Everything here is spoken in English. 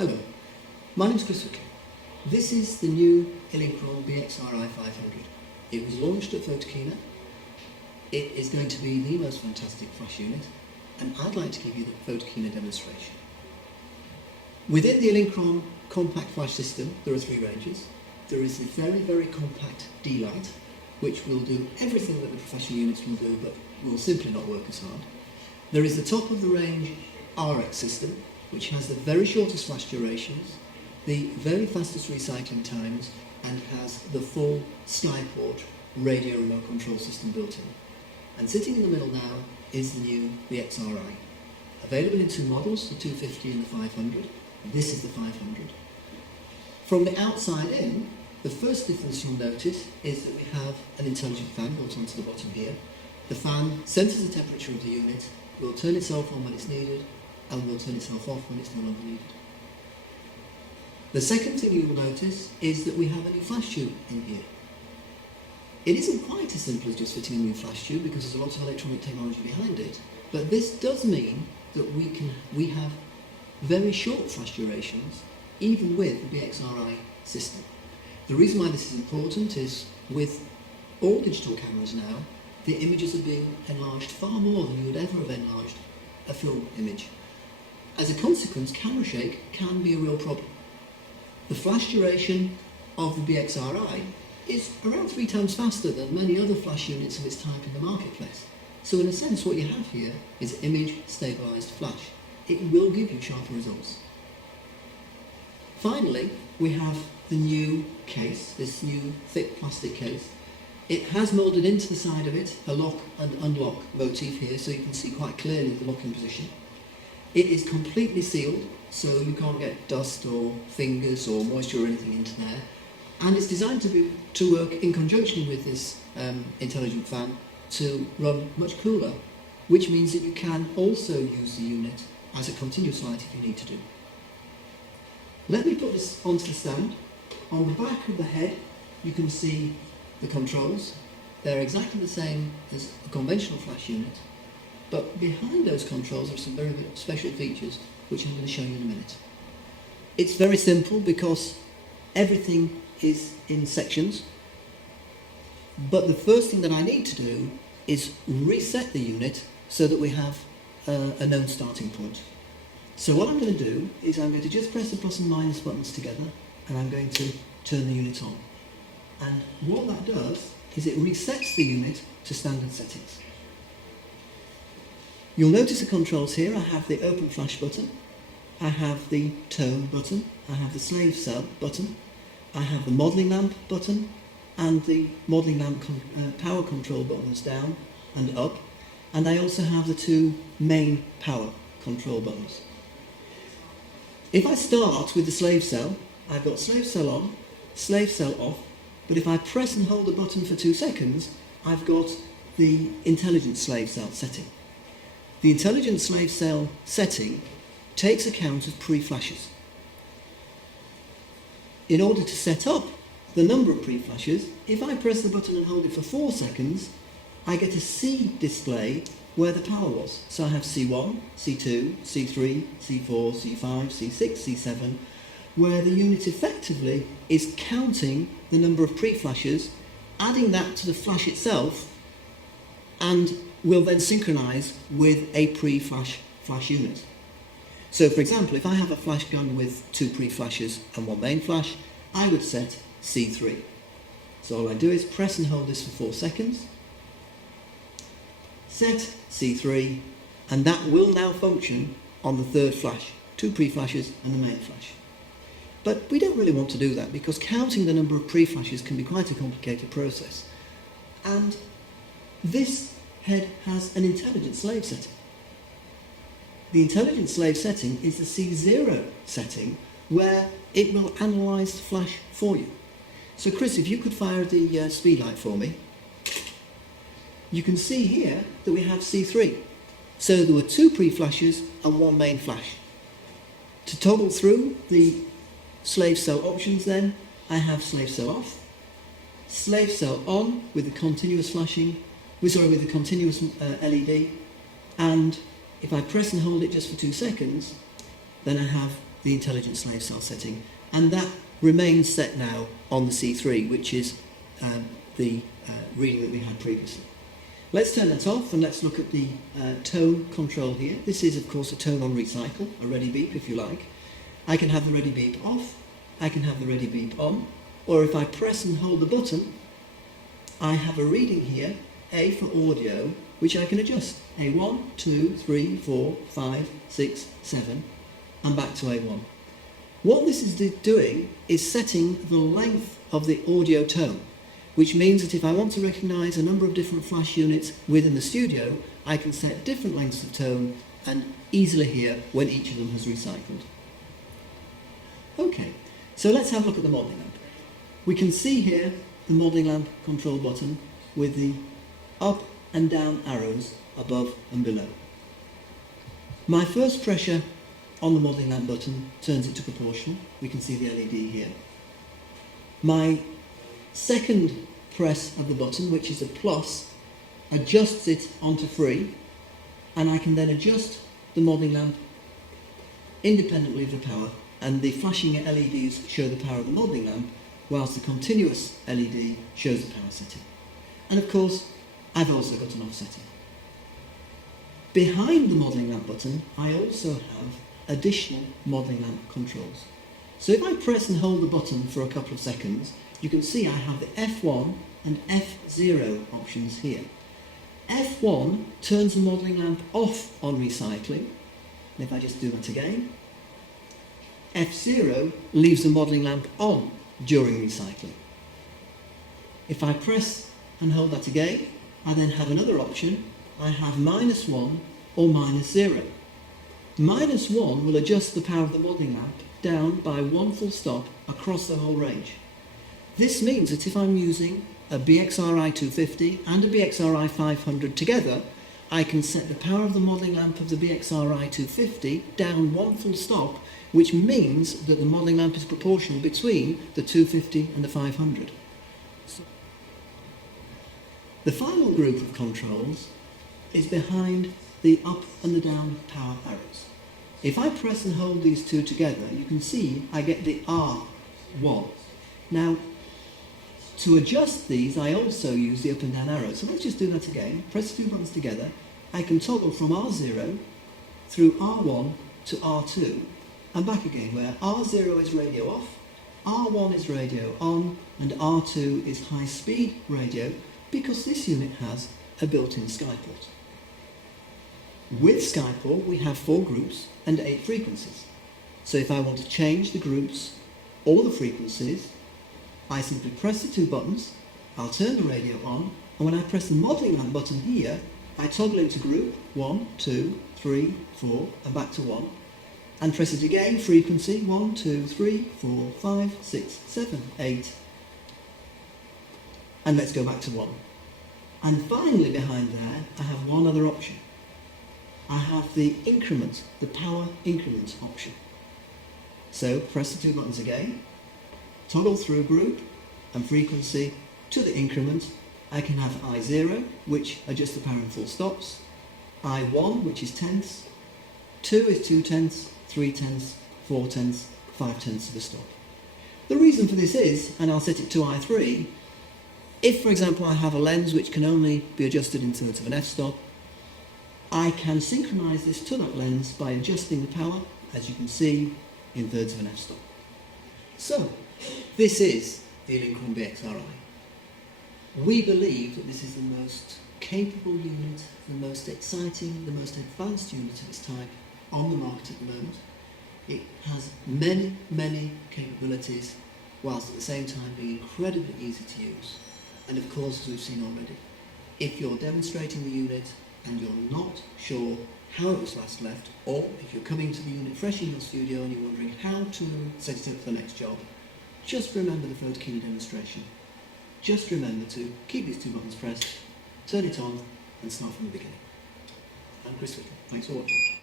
Hello, my name is Whittle. This is the new Elinchrom BXRi 500. It was launched at Photokina. It is going to be the most fantastic flash unit, and I'd like to give you the Photokina demonstration. Within the Elinchrom compact flash system, there are three ranges. There is the very compact D-Lite, which will do everything that the professional units will do, but will simply not work as hard. There is the top of the range RX system, which has the very shortest flash durations, the very fastest recycling times, and has the full Skyport radio remote control system built in. And sitting in the middle now is the new BXRi. Available in two models, the 250 and the 500. This is the 500. From the outside in, the first difference you'll notice is that we have an intelligent fan built onto the bottom here. The fan senses the temperature of the unit, will turn itself on when it's needed, and will turn itself off when it's no longer needed. The second thing you will notice is that we have a new flash tube in here. It isn't quite as simple as just fitting a new flash tube because there's a lot of electronic technology behind it, but this does mean that we have very short flash durations even with the BXRi system. The reason why this is important is with all digital cameras now, the images are being enlarged far more than you would ever have enlarged a film image. As a consequence, camera shake can be a real problem. The flash duration of the BXRi is around 3 times faster than many other flash units of its type in the marketplace. So in a sense, what you have here is image stabilized flash. It will give you sharper results. Finally, we have the new case, this new thick plastic case. It has moulded into the side of it a lock and unlock motif here, so you can see quite clearly the locking position. It is completely sealed, so you can't get dust or fingers or moisture or anything into there. And it's designed to work in conjunction with this intelligent fan to run much cooler, which means that you can also use the unit as a continuous light if you need to do. Let me put this onto the stand. On the back of the head, you can see the controls. They're exactly the same as a conventional flash unit, but behind those controls are some very special features which I'm going to show you in a minute. It's very simple because everything is in sections, but the first thing that I need to do is reset the unit so that we have a known starting point. So what I'm going to do is I'm going to just press the plus and minus buttons together, and I'm going to turn the unit on. And what that does is it resets the unit to standard settings. You'll notice the controls here. I have the open flash button, I have the tone button, I have the slave cell button, I have the modelling lamp button, and the modelling lamp power control buttons down and up, and I also have the two main power control buttons. If I start with the slave cell, I've got slave cell on, slave cell off, but if I press and hold the button for 2 seconds, I've got the intelligent slave cell setting. The intelligent slave cell setting takes account of pre-flashes. In order to set up the number of pre-flashes, if I press the button and hold it for 4 seconds, I get a C display where the power was. So I have C1, C2, C3, C4, C5, C6, C7, where the unit effectively is counting the number of pre-flashes, adding that to the flash itself, and will then synchronize with a pre-flash flash unit. So for example, if I have a flash gun with 2 pre-flashes and 1 main flash, I would set C3. So all I do is press and hold this for 4 seconds, set C3, and that will now function on the 3rd flash, 2 pre-flashes and the main flash. But we don't really want to do that because counting the number of pre-flashes can be quite a complicated process. And this head has an intelligent slave setting. The intelligent slave setting is the C0 setting where it will analyse the flash for you. So Chris, if you could fire the speed light for me. You can see here that we have C3. So there were 2 pre-flashes and 1 main flash. To toggle through the slave cell options then, I have slave cell off, slave cell on with the continuous flashing, with the continuous LED, and if I press and hold it just for 2 seconds, then I have the intelligent slave cell setting, and that remains set now on the C3, which is the reading that we had previously. Let's turn that off and let's look at the tone control here. This is of course a tone on recycle, a ready beep if you like. I can have the ready beep off, I can have the ready beep on, or if I press and hold the button, I have a reading here, A for audio, which I can adjust. A1, 2, 3, 4, 5, 6, 7, and back to A1. What this is doing is setting the length of the audio tone, which means that if I want to recognise a number of different flash units within the studio, I can set different lengths of tone and easily hear when each of them has recycled. Okay, so let's have a look at the modelling lamp. We can see here the modelling lamp control button with the up and down arrows above and below. My first pressure on the modelling lamp button turns it to proportional. We can see the LED here. My second press of the button, which is a plus, adjusts it onto free, and I can then adjust the modelling lamp independently of the power, and the flashing LEDs show the power of the modelling lamp, whilst the continuous LED shows the power setting. And of course, I've also got an off setting. Behind the modelling lamp button, I also have additional modelling lamp controls. So if I press and hold the button for a couple of seconds, you can see I have the F1 and F0 options here. F1 turns the modelling lamp off on recycling, and if I just do that again, F0 leaves the modelling lamp on during recycling. If I press and hold that again, I then have another option. I have -1 or -0. -1 will adjust the power of the modelling lamp down by 1 full stop across the whole range. This means that if I'm using a BXRi 250 and a BXRi 500 together, I can set the power of the modelling lamp of the BXRi 250 down 1 full stop, which means that the modelling lamp is proportional between the 250 and the 500. The final group of controls is behind the up and the down power arrows. If I press and hold these two together, you can see I get the R1. Now, to adjust these, I also use the up and down arrows. So let's just do that again. Press the two buttons together. I can toggle from R0 through R1 to R2 and back again, where R0 is radio off, R1 is radio on, and R2 is high speed radio, because this unit has a built-in SkyPort. With SkyPort, we have 4 groups and 8 frequencies. So if I want to change the groups or the frequencies, I simply press the 2 buttons, I'll turn the radio on, and when I press the modelling lamp button here, I toggle into group 1, 2, 3, 4, and back to 1, and press it again, frequency 1, 2, 3, 4, 5, 6, 7, 8, and let's go back to 1. And finally behind there, I have one other option. I have the increment, the power increment option. So press the 2 buttons again, toggle through group and frequency to the increment. I can have I0, which adjusts the power in full stops, I1, which is tenths, 2 is 2 tenths, 3 tenths, 4 tenths, 5 tenths of a stop. The reason for this is, and I'll set it to I3, if for example I have a lens which can only be adjusted in thirds of an f-stop, I can synchronise this to that lens by adjusting the power, as you can see, in thirds of an f-stop. So, this is the Elinchrom BXRi. We believe that this is the most capable unit, the most exciting, the most advanced unit of its type on the market at the moment. It has many, many capabilities, whilst at the same time being incredibly easy to use. And of course, as we've seen already, if you're demonstrating the unit and you're not sure how it was last left, or if you're coming to the unit fresh in your studio and you're wondering how to set it up for the next job, just remember the Photokina demonstration. Just remember to keep these 2 buttons pressed, turn it on, and start from the beginning. I'm Chris Whittle. Thanks for watching.